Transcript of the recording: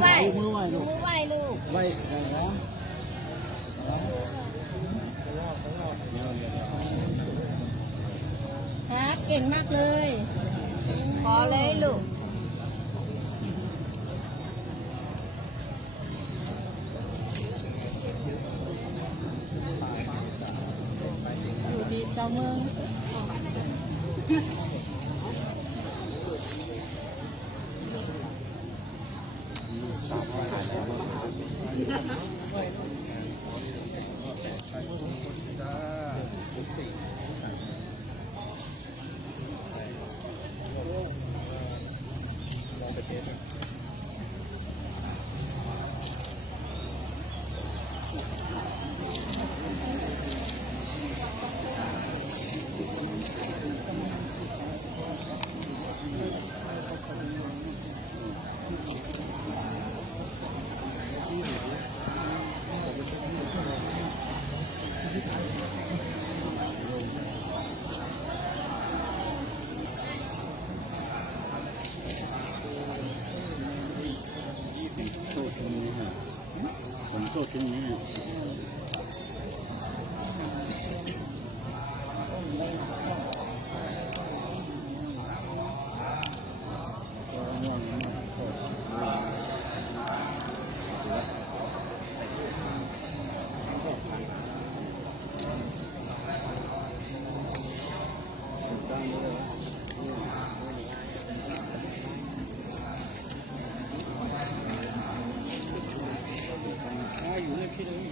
ไหว มือไหวลูก มือไหวลูก ไหวอะไรนะครับเก่งมากเลย ขอเลยลูก อยู่ดีเจ้าเมือง โชคตรงนี้นะผมโชคตรงนี้นะอยู่ในพี่เลย